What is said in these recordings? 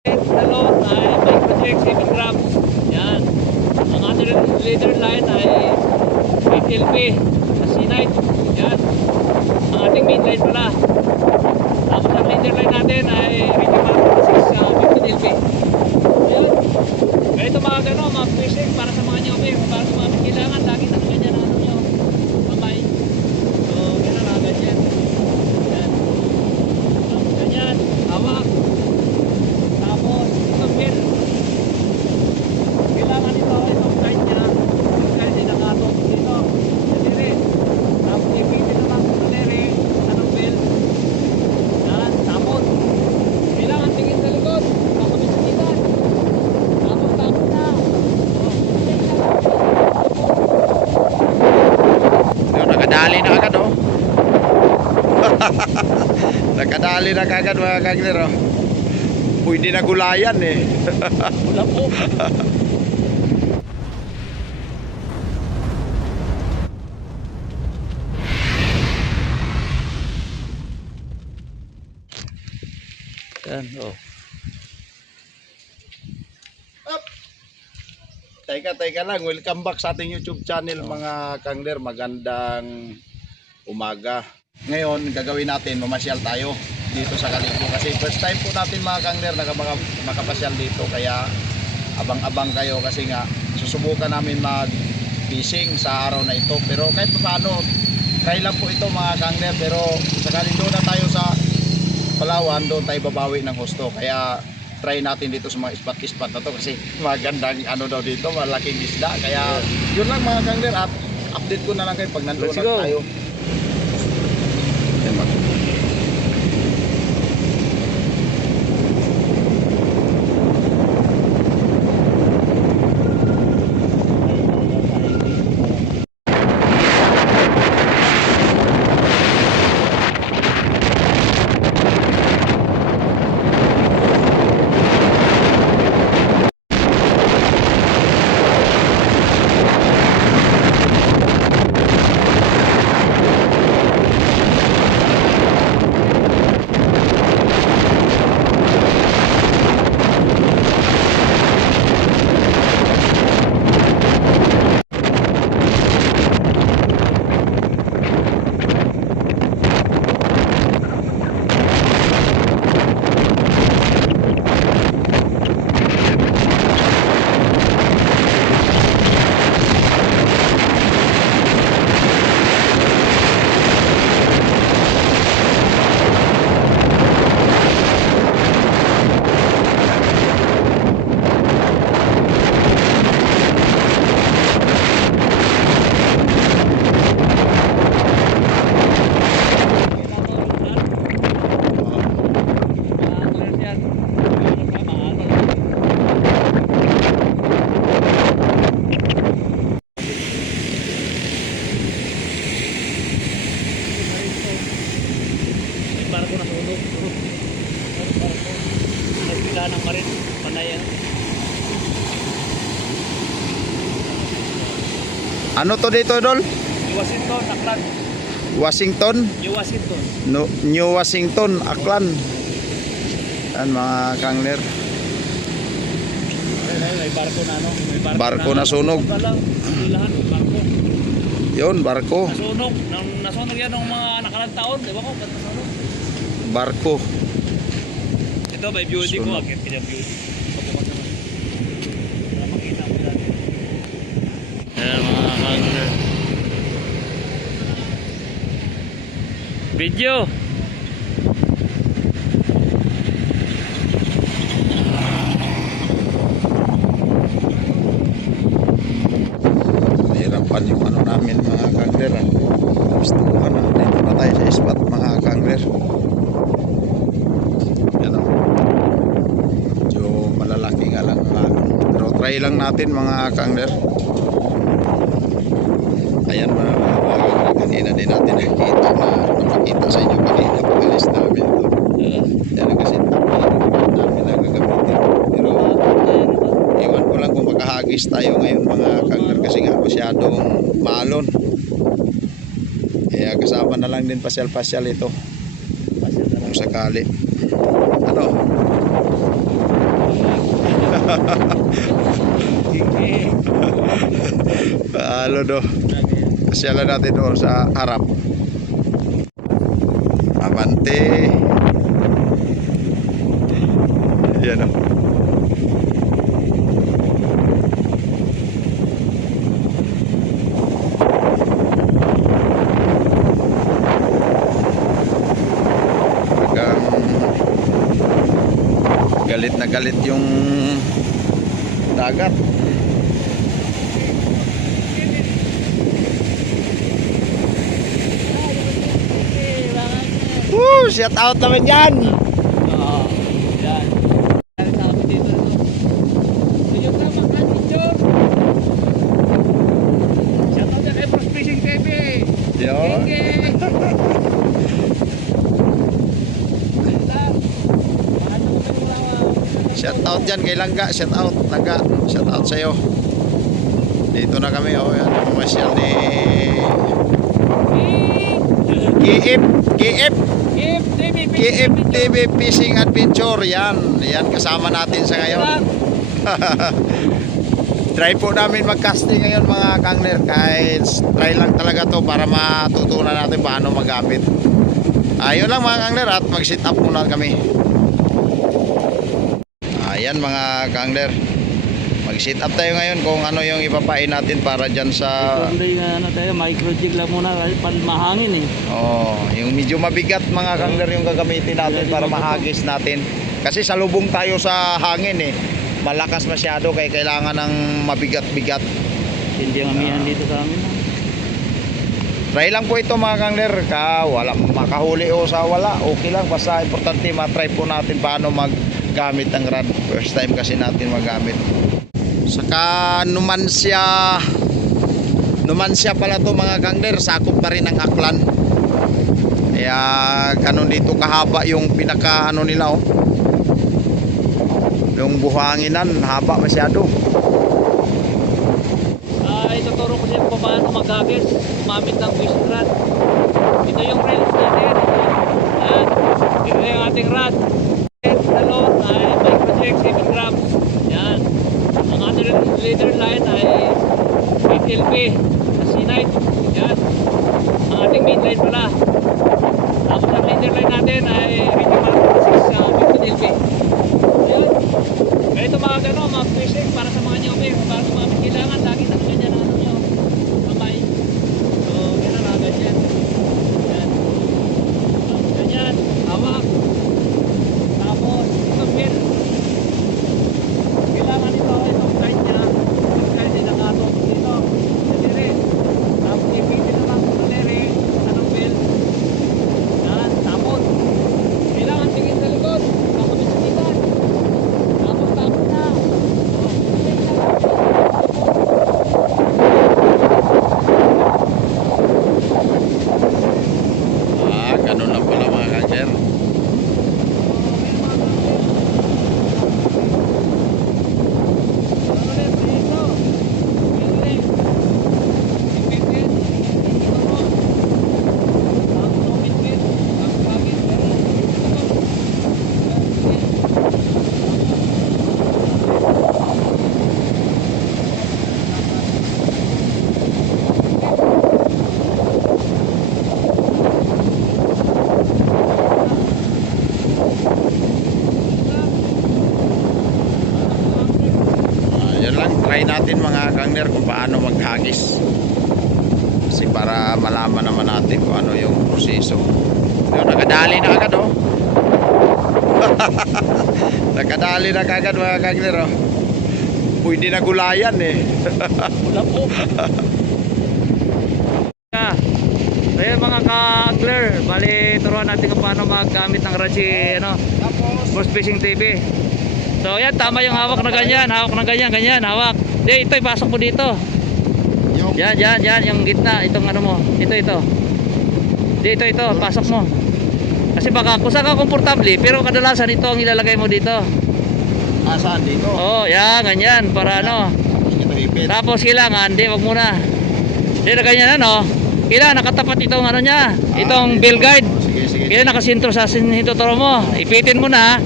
Talon ay may project 7 grams. Yan. Ang ating leader line ay 8 LP na C9. Yan. Ang ating main line pala. Tapos ang leader line natin ay Ricky Martin 6 LP. Yan. Ganito mga fishing para sa mga newbie. Para sa mga kailangan, lagi na ganyan ang nyo. Kamay. So, gano'n na ganyan. Yan. Tapos ganyan. Hawak. Tapos, itong pin. Kailangan ito, itong guide niya. Guide niya nakatong dito. Kadiri. Tapos, ipitin naman kung kadiri. Anong pin. Yan, tapos. Kailangan tingin sa likod. Tapos, sa kitan. Tapos na. Yo, nakadali na agad oh. Nakadali na kagad mga kagner oh. Pwede na gulayan eh. Wala po. Yan, oh. Teka lang, welcome back sa ating YouTube channel mga kangler. Magandang umaga. Ngayon, gagawin natin, mamasyal tayo dito sa Kalibo. Kasi first time po natin mga kangler na makapasyal dito. Kaya abang-abang kayo kasi nga susubukan namin mag-fishing sa araw na ito. Pero kahit paano, try lang po ito mga kangler. Pero sakaling doon na tayo sa Palawan, doon tayo babawi ng husto. Kaya try natin dito sa mga spot na to kasi magandang ano daw dito, malaking isda. Kaya yun lang mga kangler, at update ko na lang kayo pag nandoon na tayo. Yan, Barko na sulog. Barko. Nagpila ng marin. Panayan. ano to dito, Idol? New Washington, Aklan. Washington? New Washington. No, New Washington, Aklan. Yan mga kangler. May barko na ano. May Barko na sunog. Lahat, may barko. Yun, barko. Nasunog. Nasunog yan ng mga nakarang taon. Di ba ko? Nasunog. Barko. Ito may beauty ko. Sunog. Agad kanya beauty. Pabukas naman. Para makita mo natin. Ayan mga kangler. Video. Mahirapan yung ano namin mga kangler. Gusto ko na dito na tayo sa spot mga kangler. Yan o. Medyo malalaki nga lang mga, pero try lang natin mga kangler. Ayan mga kangler, kanina din natin nakita na napakita sa inyo kanina pag-alis namin ito. Yan kasi namin nagagamitin. Pero iwan ko lang kung makahagis tayo ngayon mga kangler kasi nga masyadong maalon. Kaya kasama na lang din pasyal-pasyal ito kung sakali. Ano? Sige. Halo do. Pasyalan natin doon sa harap. Abante. Yan o. Hanggang galit na galit yung dagat. Woo! Shout out naman yan! Oo. Yan. Yan sa amin dito. Yung naman kan picture. Shout out na kay Bros Fishing TV. Yun. Sige. Shout out dyan kay Langga. Shout out. Langga. Shout out sa'yo. Dito na kami. Oh, yan. Pumasyal ni KF. KF. KF TV Fishing Adventure. Yan. Yan kasama natin sa ngayon. Try po namin mag-casting ngayon mga kangler. Kahit try lang talaga to para matutunan natin paano magamit. Ayun lang mga kangler at mag-sit up muna kami. Ayan mga kangler. Mag-sit up tayo ngayon kung ano yung ipapain natin para dyan sa... Sunday na ano tayo, micro-jig lang muna kasi mahangin eh. Oh, yung medyo mabigat mga kangler yung gagamitin natin para mahagis natin. Kasi salubong tayo sa hangin eh. Malakas masyado kaya kailangan ng mabigat-bigat. Hindi ang amihan dito sa amin. Try lang po ito mga kangler. Wala makahuli o sa wala. Okay lang basta importante ma-try po natin paano maggamit ng rod. First time kasi natin magamit. Saka Numancia pala to mga kangler, sakop pa rin ng Aklan. Kaya kanon dito kahaba yung pinaka ano nila oh. Yung buhanginan, haba masyado. Ituturo ko siya kung paano maghagis, gumamit ng fishing rod. Ito yung reels natin. Yan. Ito yung ating rod. Talon ay micro-jig 7 grams. Yan. Ang ating leader line ay 8 LP na C-Night. Yan. Ang ating main line pala. Tapos ang leader line natin ay Ringy Marco 6 15 LP. Yan. Ganito mga gano, mga fishing para sa mga newbie. Para sa mga kailangan, lagi na ganyan ang ano nyo. Kamay. So, gano'n na ganyan. Yan. Ganyan. Hawak. Tapos, itong pin. Kailangan ito, itong guide niya. Itong guide niya nakatong dito. Dito. Tapos, ipitin na lang sa dere. Anong pin. Yan. Tapos, kailangan tingin sa likod. Tapos, isipan. Tapos na. Ganun lang pala mga kangler. Yun lang, try natin mga kangler kung paano maghagis. Kasi para malaman naman natin kung ano yung proseso. Yun, nakadali na agad oh. Nakadali na agad mga kangler oh. Pwede na gulayan eh. Wala po. So yun mga ka-angler, bali turuan natin kung paano maggamit ng Rachi Bros Fishing TV. So yan, tama yung hawak na ganyan, ganyan, hawak. Di, ito ipasok mo dito. Yan, yung gitna, itong ano mo, ito. Di, ito, pasok mo. Kasi baka kung saan ka komportable, pero kadalasan ito ang ilalagay mo dito. Saan dito? Oh, yan, ganyan, para ano. Tapos kailangan, di, wag muna. Di, na ganyan ano. Kailangan nakatapat itong ano niya, itong bell guide. Sige. Kailangan nakasintro sa hintuturo mo. Ipitin mo na.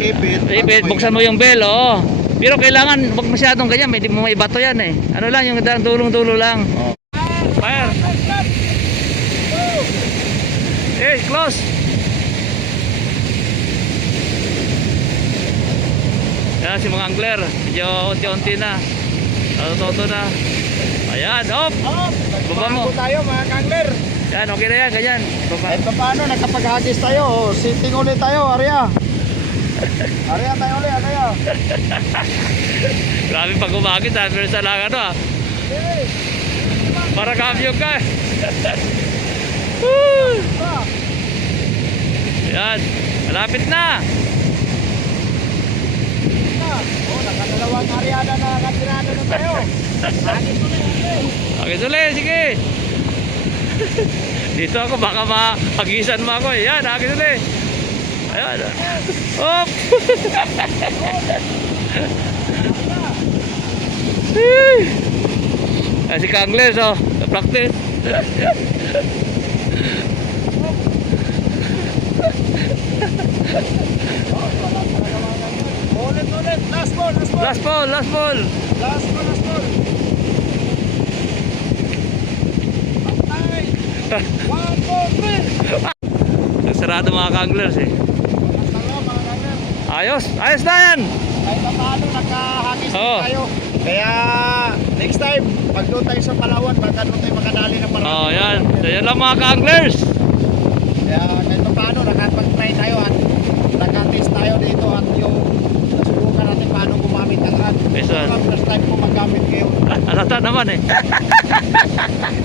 Ipit, Buksan mo yung bell, oo. Pero kailangan wag masyadong ganyan, may bato yan eh. Ano lang, yung dulong-dulo lang. Oh. Fire! Hey, close! Yan si mga angler, medyo unti-unti na. Toto na. Ayan, op! Baba mo. Bago tayo mga kangler. Yan, okay na yan, ganyan. Baba. Kahit pa paano, nagkapaghagis tayo. Oh, sitting ulit tayo, Arya. Arya tayo ulit, Arya. Grabe pag umagit ha, pero sa lang ano ha. Para kamyong ka. Woo! Yan, malapit na. Oh, nakadalawang Aryana na katirado na tayo. Hagis ulit. Okay, tuloy, sige. Dito ako, baka mahagisan mo ako eh. Yan, okay, tuloy. Ayan. Hop! Ay, si Kangles, oh. Na-practice. Ulit. Last ball. Last ball, last ball. Last ball. Patay. 1, 2, 3. Nagsarado mga Kanglers eh. Tara mga kangler. Ayos na yan. Kahit pa paano, nakahagis Oo. tayo. Kaya next time, pag doon tayo sa Palawan, baka doon tayo makadali ng Palawan. Oh, yan. So, yan lang mga Kanglers. Kaya kahit pa paano, nakapag-try tayo at nakatest tayo dito at yung nasubukan natin paano gumamit ng rod. Yes, sir. Ito ang first time ko magamit ngayon. Halata naman eh.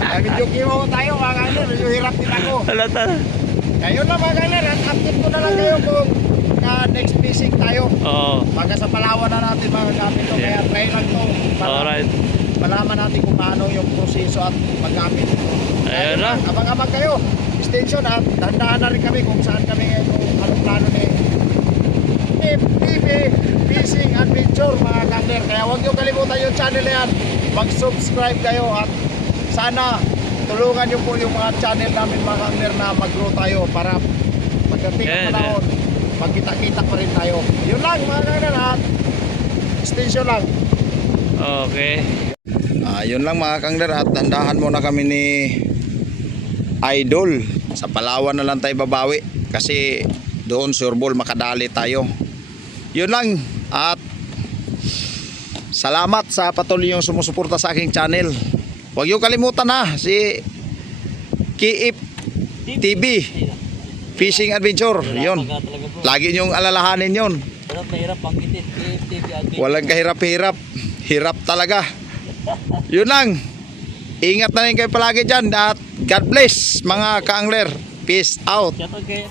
Kaya medyo kimaw tayo mga kangler, medyo hirap din ako. Halata. Kaya yun lang mga kangler, at update ko na lang kayo kung next fishing tayo. Oh. Baka sa Palawan na natin mga gamit to, kaya try lang to. Para Alright. malaman natin kung paano yung proseso at maggamit. Ayun na. Abang-abang kayo. Extension at dahan-dahan na rin kami kung saan kami ngayon, kung anong plano ni FPV Fishing Adventure mga kangler. Kaya huwag nyo kalimutan yung channel na yan. Mag-subscribe kayo at sana tulungan nyo po yung mga channel namin mga kangler na mag-grow tayo para pagdating ng panahon, magkita-kita pa rin tayo. Yun lang mga kangler at extension lang. Okay. Yun lang mga kangler at tandahan muna kami ni Idol. Sa Palawan na lang tayo babawi kasi doon sureball makadali tayo. Yun lang at salamat sa patuloy yung sumusuporta sa aking channel. Huwag yung kalimutan ha, si Kiip TV Fishing Adventure. Yun. Lagi nyong alalahanin yun. Mahirap pangkitin. Walang kahirap-hirap. Hirap talaga. Yun lang. Ingat na rin kayo palagi dyan. At God bless mga ka-angler. Peace out. Shoutout kayo.